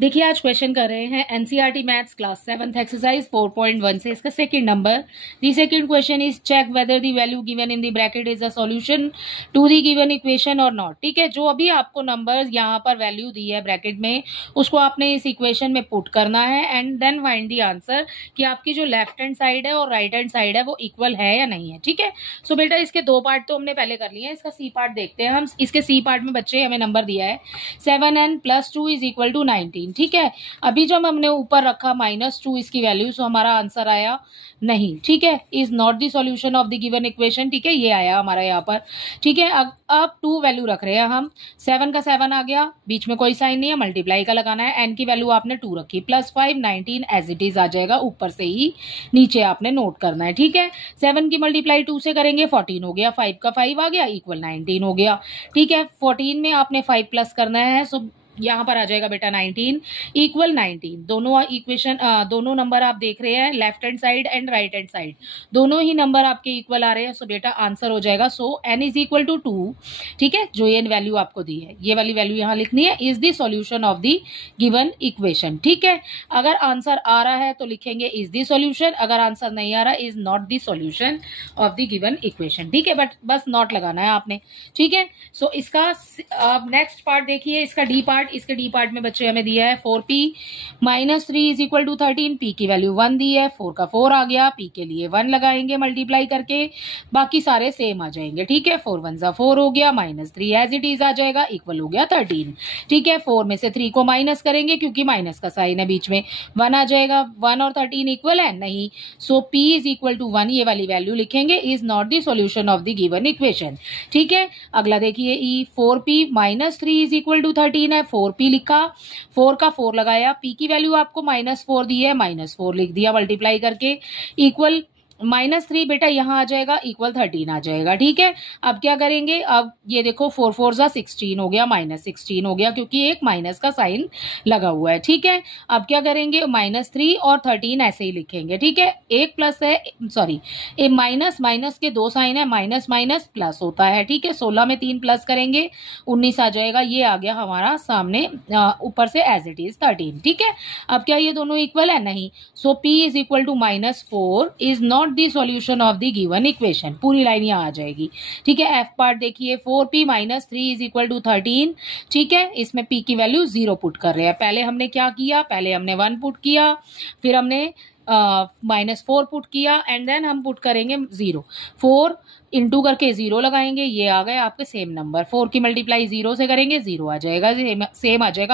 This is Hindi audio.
देखिए आज क्वेश्चन कर रहे हैं NCERT maths class 7th exercise 4.1 से इसका second number. The second question is check whether the value given in the bracket is a solution to the given equation और नॉट। ठीक है, जो अभी आपको नंबर्स यहाँ पर वैल्यू दी है ब्रैकेट में उसको आपने इस इक्वेशन में पुट करना है and then find the answer कि आपकी जो लेफ्ट हैंड साइड है और राइट हैंड साइड है वो इक्वल है या नहीं है। ठीक है, सो बेटा इसके दो पार्ट तो हमने पहले कर लिए हैं, इसका सी पार्ट देखते हैं हम। इसके सी पार्ट में बच्चे हमें नंबर दिया है 7n + 2 इज इक्वल टू 19। ठीक है, अभी जब हमने ऊपर रखा -2 इसकी वैल्यू, सो हमारा आंसर आया नहीं। ठीक है, is not the solution of the given equation. ठीक है, ये आया हमारा यहाँ पर। ठीक है, अब 2 वैल्यू रख रहे हैं हम। 7 का 7 आ गया, बीच में कोई साइन नहीं है, मल्टीप्लाई का लगाना है। n की वैल्यू आपने 2 रखी, +5 19 एज इट इज आ जाएगा, ऊपर से ही नीचे आपने नोट करना है। ठीक है, 7 की मल्टीप्लाई 2 से करेंगे 14 हो गया, 5 का 5 आ गया इक्वल 19 हो गया। ठीक है, 14 में आपने 5 प्लस करना है, सो यहाँ पर आ जाएगा बेटा 19 इक्वल 19। दोनों इक्वेशन दोनों नंबर आप देख रहे हैं, left hand side and right hand side दोनों ही नंबर आपके इक्वल आ रहे हैं, सो बेटा आंसर हो जाएगा सो n इज इक्वल टू 2। ठीक है, जो ये वैल्यू आपको दी है ये वाली वैल्यू यहाँ लिखनी है, is the solution of the given equation. ठीक है, अगर आंसर आ रहा है तो लिखेंगे इज द सॉल्यूशन, अगर आंसर नहीं आ रहा is not the solution of the given equation. ठीक है, बट बस नॉट लगाना है आपने। ठीक है, सो इसका नेक्स्ट पार्ट देखिए, इसका डी पार्ट। इसके डी पार्ट में बच्चे हमें दिया है 4p - 3 is equal to 13। p की वैल्यू 1 दी है, 4 का 4 आ गया, p के लिए 1 लगाएंगे मल्टीप्लाई करके, बाकी सारे सेम आ जाएंगे। ठीक है, 4 1 जा 4 हो गया, -3 एज इट इज आ जाएगा, इक्वल हो गया 13। ठीक है, 4 में से 3 को माइनस करेंगे क्योंकि माइनस का साइन है बीच में, 1 आ जाएगा। 1 और 13 इक्वल है नहीं, so p is equal to 1 ये वाली वैल्यू लिखेंगे, is not the solution of the given equation. ठीक है, अगला देखिए ई 4p - 3 इज इक्वल टू 13 है, 4p लिखा, 4 का 4 लगाया, p की वैल्यू आपको -4 दी है, -4 लिख दिया मल्टीप्लाई करके, इक्वल -3 बेटा यहाँ आ जाएगा, इक्वल 13 आ जाएगा। ठीक है, अब क्या करेंगे, अब ये देखो 4 4 जा 16 हो गया, -16 हो गया क्योंकि एक माइनस का साइन लगा हुआ है। ठीक है, अब क्या करेंगे, -3 और 13 ऐसे ही लिखेंगे। ठीक है, एक प्लस है, सॉरी माइनस माइनस के 2 साइन है, माइनस माइनस प्लस होता है। ठीक है, 16 में 3 प्लस करेंगे 19 आ जाएगा, ये आ गया हमारा सामने ऊपर से एज इट इज 13। ठीक है, अब क्या ये दोनों इक्वल है नहीं, so p is equal to -4 is not the solution of the given equation. पूरी लाइन यहाँ आ जाएगी। ठीक है, एफ पार्ट देखिए 4p - 3 इज इक्वल टू 13। ठीक है, इसमें p की वैल्यू 0 पुट कर रहे हैं। पहले हमने क्या किया, पहले हमने 1 पुट किया, फिर हमने -4 पुट किया एंड देन हम पुट करेंगे 0। 4 इंटू करके 0 लगाएंगे, ये आ गए आपके सेम नंबर। 4 की मल्टीप्लाई 0 से करेंगे 0 आ जाएगा, सेम आ जाएगा।